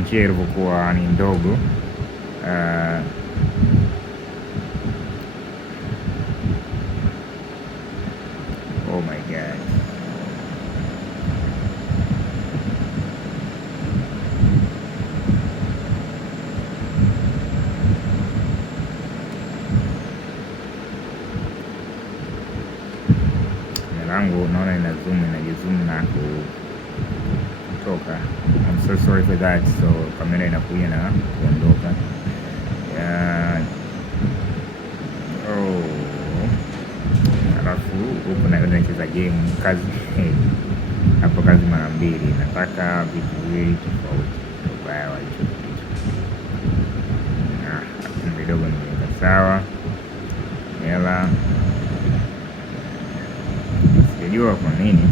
njia ilivyokuwa ni ndogo. Oh my god. Langu naona inajizoom na kutoka. I'm so sorry for that. So kamera inakuja na kuondoka. Alafu huku nacheza game kazi hapo, kazi mara mbili. Nataka vitu viwili tofauti. Ubaya wa hicho kitu kidogo niweka sawa. Hela sijajua kwa nini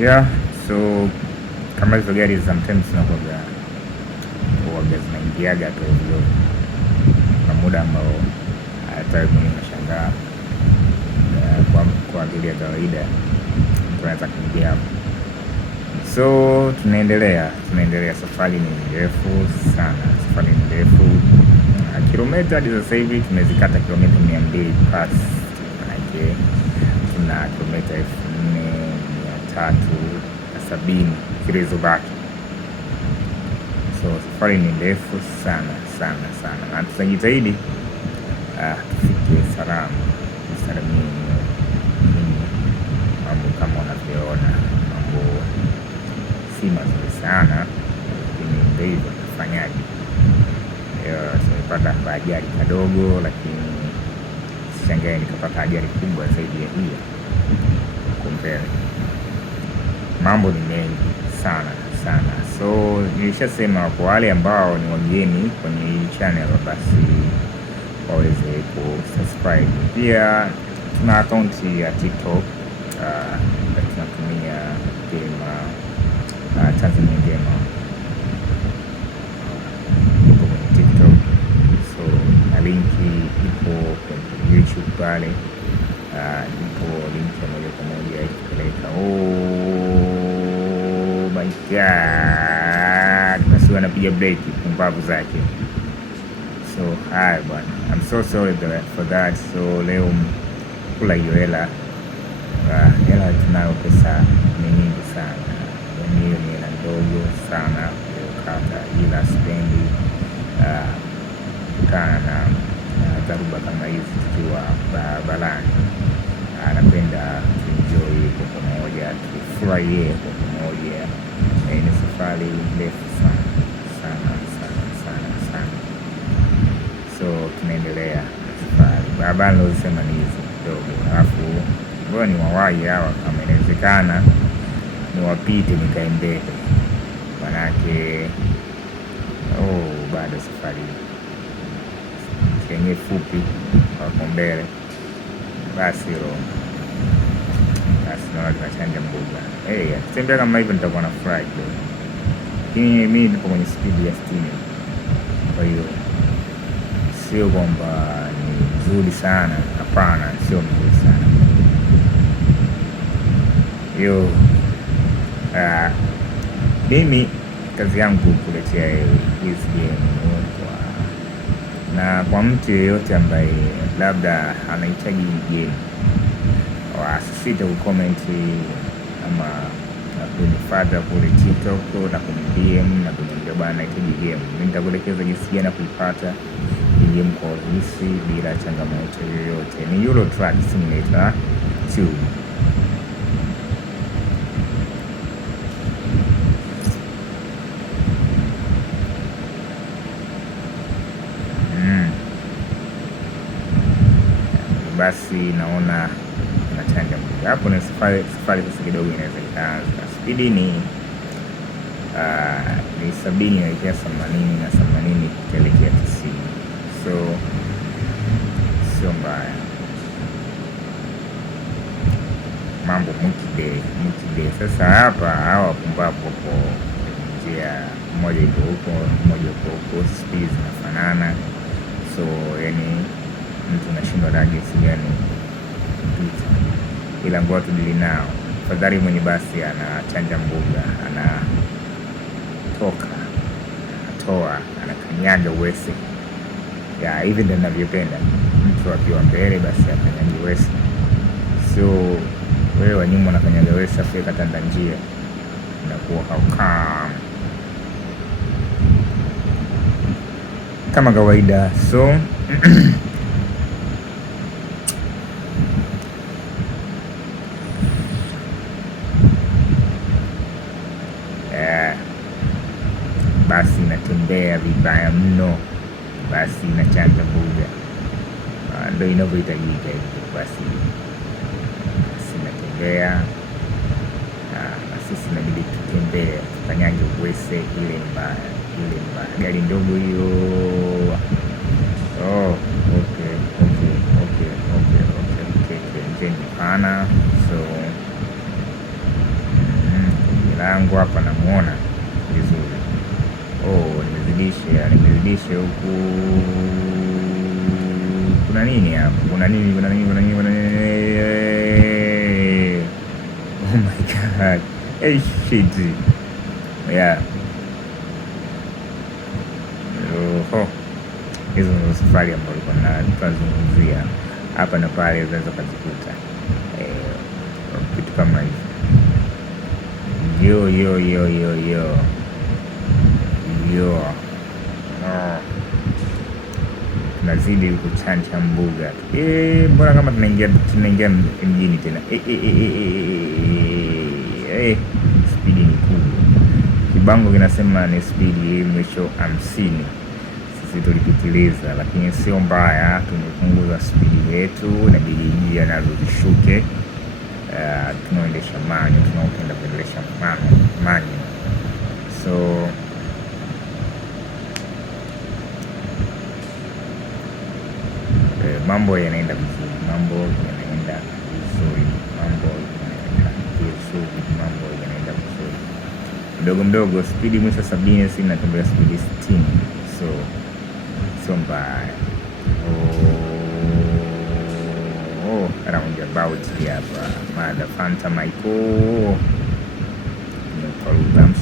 yeah. So kama hizo gari sometimes zinakuwa zinaingiaga tu hivyo kwa muda ambao hata mimi nashangaa kwa akili ya kawaida tunaweza kuingia hapo. So tunaendelea. Safari ni ndefu sana, kilomita hadi sasa hivi tumezikata kilomita 200 plus, manake tuna kilomita 4370 zilizobaki. So safari ni ndefu sana na tutajitahidi tufike salama salamini. Mambo kama unavyoona, mambo si mazuri sana, lakini ndio hivyo, tufanyaje? Tumepata ajali kadogo, lakini sishangae nikapata ajali kubwa zaidi ya hiyo. Kumbe mambo ni mengi sana. So nilishasema kwa wale ambao ni wageni kwenye hii channel, basi waweze kusubscribe. Pia tuna akaunti ya TikTok, tunatumia Tanzania Gamer ipo kwenye TikTok. So na linki ipo kwenye YouTube pale, ipo linki ya moja kwa moja ikipeleka. Oh my god, nasiwa napiga break pumbavu zake. So hi bwana, I'm so sorry for that. So leo kula hiyo hela tunayo, pesa ni nyingi sana, hiyo ni hela ndogo sana kukata, ila spendi kutana na dharuba kama hizi tukiwa barabarani. Napenda tuenjoy kwa pamoja, tufurahie kwa pamoja. Ni safari ndefu sana. So tunaendelea safari. Barabara nilizosema ni hizi kidogo, alafu ngoja ni wawahi hawa kama inawezekana niwapite nikae mbele, manake bado safari yenye fupi wako mbele. Basi naona tunachanja mbuga. Tembea kama hivyo nitakuwa na furahi kidogo, lakini mimi nipo kwenye speed ya 60, kwa hiyo sio kwamba ni nzuri sana, hapana, sio nzuri sana hiyo. Mimi kazi yangu kuletea hizi game, na kwa mtu yeyote ambaye labda anahitaji game, wasisite kukomenti ama kunifuata kule TikTok na kunidm na kuniambia bwana nahitaji game. Mimi nitakuelekeza jinsi gani kuipata game kwa urahisi bila changamoto yoyote. Ni Euro Truck Simulator 2. Basi naona nachanja hapo, na safari sasa kidogo inaweza ikaanza. Spidi ni 70 naelekea 80 na 80 kuelekea 90, so sio mbaya. mambo mukide. Sasa hapa hawa wapumbavu huko njia moja iko huko, moja iko huko, speed zinafanana, so yani mtu unashindwa na jinsi gani kupita, ila ngoja tudili nao. Fadhali mwenye basi anachanja mbuga, anatoa, anakanyaga uwese ya hivi ndio ninavyopenda, mtu akiwa mbele basi akanyaga uwese, sio wewe wa nyuma unakanyaga uwese afu katanda njia, inakuwa haukam kama kawaida. So basi inatembea vibaya mno, basi inachanja mbuga, ndio inavyohitajika hivyo. Basi inatembea na sisi inabidi tutembee, tukanyage uwese, ile mbaya gari ndogo hiyo. Okay, njeni pana. So milango hapa namuona vizuri. Nimezidisha huku. Kuna nini hapa? Kuna nini? Oh my god. Hey shit. Yeah. Hizo ndio safari ambayo tunazungumzia hapa na pale, unaweza kuzikuta kitu kama hivi. Tunazidi kuchanja mbuga. Mbona kama tunaingia mjini tena? Spidi ni kubwa, kibango kinasema ni spidi mwisho 50. Sisi tulipitiliza, lakini sio mbaya, tumepunguza spidi yetu, inabidi njia nazo zishuke. Tunaendesha tunaopenda kuendesha manyo. So mambo yanaenda vizuri, mambo yanaenda vizuri mdogo. Spidi mwisho 70, sisi natembea spidi 60, so sio mbaya. Around about hapa Mada Fanta Michael. I'm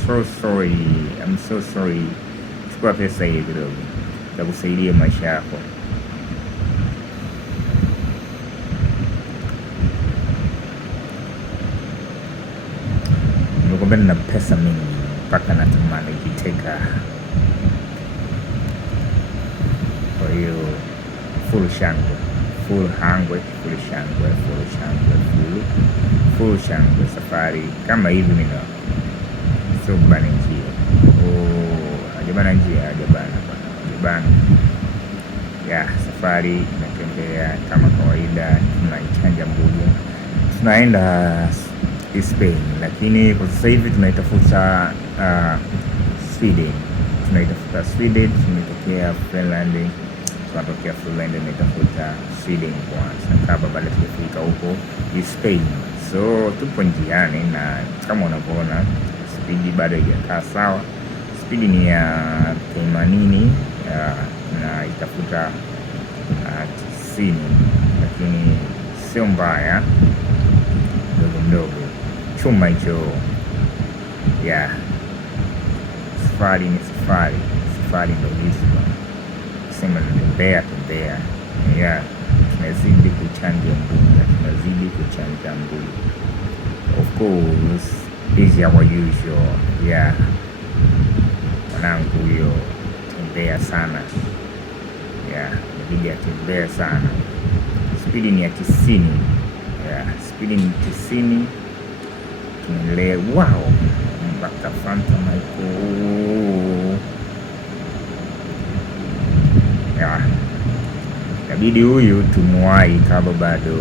so sorry. Chukua pesa hii kidogo, itakusaidia maisha yako. Nimekwambia na pesa mingi mpaka natamani kuteka. Kwa hiyo full shangwe safari kama hivi mimi sio bana njia. Hajabana. Ya safari inatembea kama kawaida, tunaichanja mbuga, tunaenda Spain, lakini kwa sasa hivi tunaitafuta Sweden. Tumetokea Finland, tunatafuta Sweden kwanza kabla baada tujafika huko Spain. So tupo njiani, na kama unavyoona spidi bado haijakaa sawa. Spidi ni ya 80 na itafuta 90, lakini sio mbaya, mdogo chuma hicho. Yeah, safari ndio hizo, sema tembea. Yeah, tunazidi kuchanja mbuga. Of course, this is our usual. Yeah, mwanangu huyo tembea sana. Yeah, inabidi atembea sana. Spidi ni ya 90. Yeah, spidi ni 90. Tunaendelea. Wow, mpaka Fanta Michael. Yeah, inabidi huyu tumuwai kabla bado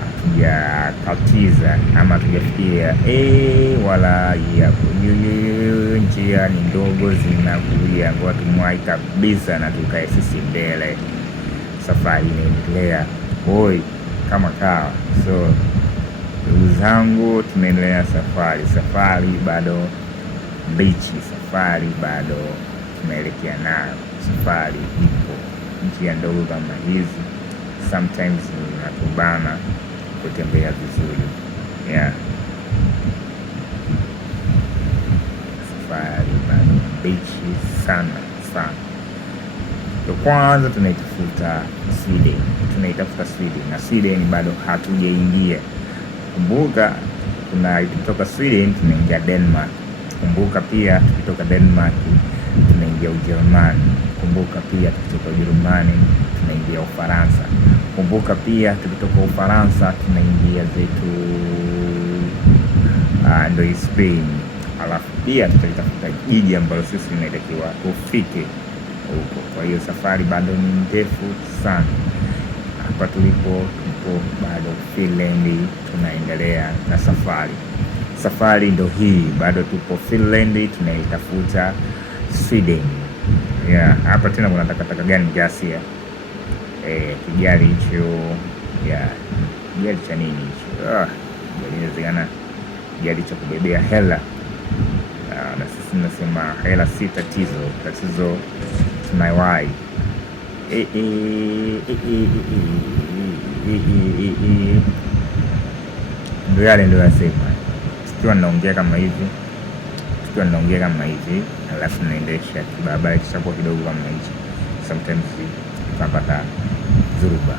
hatujakatiza ama hatujafikia wala yapo. Njia ni ndogo zinakuja, ngoja tumuwai kabisa na tukae sisi mbele. Safari inaendelea kama kawa. So Ndugu zangu, tunaendelea safari bado mbichi, safari bado tunaelekea nayo, safari ipo. Njia ndogo kama hizi sometimes zinatubana kutembea vizuri, yeah. Safari bado mbichi sana. Kwa kwanza tunaitafuta Sweden, na Sweden bado hatujaingia. Kumbuka tukitoka Sweden tunaingia Denmark. Kumbuka pia tukitoka Denmark tunaingia Ujerumani. Kumbuka pia tukitoka Ujerumani tunaingia Ufaransa. Kumbuka pia tukitoka Ufaransa tunaingia zetu ndo Spain. Alafu pia tutalitafuta jiji ambalo sisi tunatakiwa tufike huko. Kwa hiyo safari bado ni ndefu sana. Hapa tupo bado Finland, tunaendelea na safari ndo hii, bado tupo Finland, tunaitafuta Sweden, yeah. Hapa tena kuna takataka gani ghasia, kijali hicho, yeah. Kijali cha nini hicho? Inawezekana kijali cha kubebea hela, na sisi nasema hela si tatizo tunaiwahi. Ndio yale ndio yasema, tukiwa naongea kama hivi, alafu naendesha kibarabara kishakuwa kidogo kama hichi, sometimes tunapata dhuruba.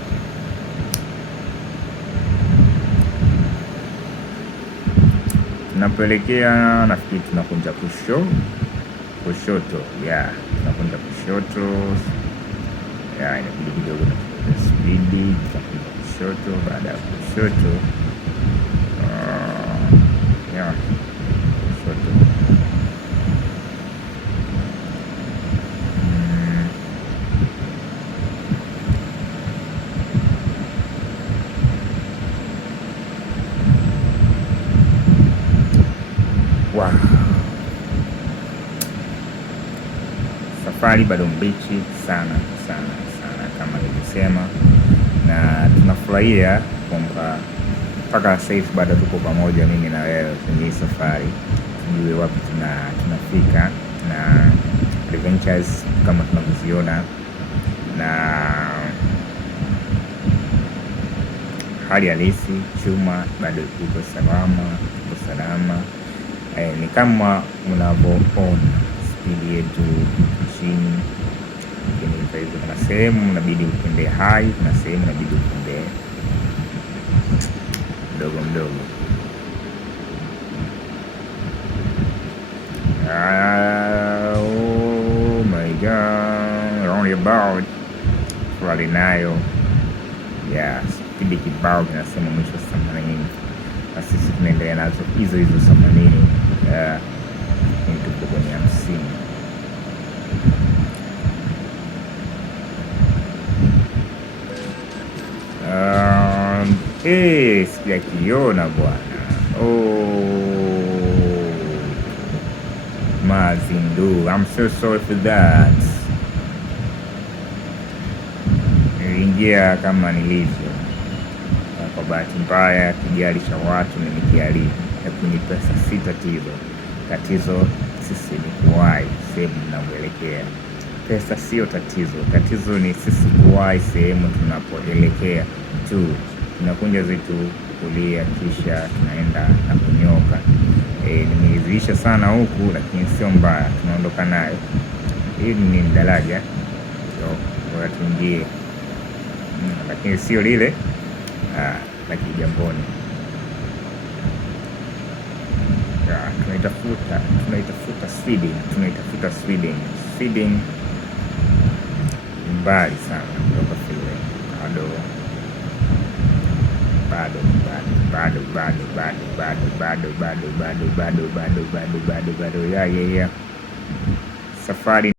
Tunapoelekea nafikiri tunakunja kushoto, yeah, tunakunja kushoto, yeah, inabidi kidogo na spidi, tutakunja kushoto. Baada ya kushoto, yeah, kushoto. Wow. Safari bado mbichi sana kama nilivyosema, na tunafurahia kwamba mpaka sasa hivi bado tuko pamoja, mimi na wewe kwenye safari, tujue wapi tunafika, na adventures kama tunavyoziona, na hali halisi chuma bado iko salama. Ni kama unavyoona spidi yetu chini, lakini kuna sehemu unabidi utembee hai, kuna sehemu unabidi utembee mdogo. Oh my God, roundabout fulani nayo, yeah, spidi kibao kinasema mwisho 80, na sisi tunaendelea nazo hizo 80, tuko kwenye 50. Sijakiona bwana. Mazindu, I'm so sorry for that. Niliingia kama nilivyo, kwa bahati mbaya kijali cha watu nimekiharibu, lakini pesa si tatizo sisi ni kuwahi sehemu tunapoelekea. Pesa sio tatizo ni sisi kuwahi sehemu tunapoelekea tu. Tunakunja zetu kulia, kisha tunaenda na kunyoka. Nimeizisha sana huku, lakini sio mbaya, tunaondoka nayo. Hili ni daraja kwa tuingie, lakini sio lile la Kigamboni. Tunaitafuta Sweden. Sweden mbali sana kutoka Finland, bado, yeah. Safari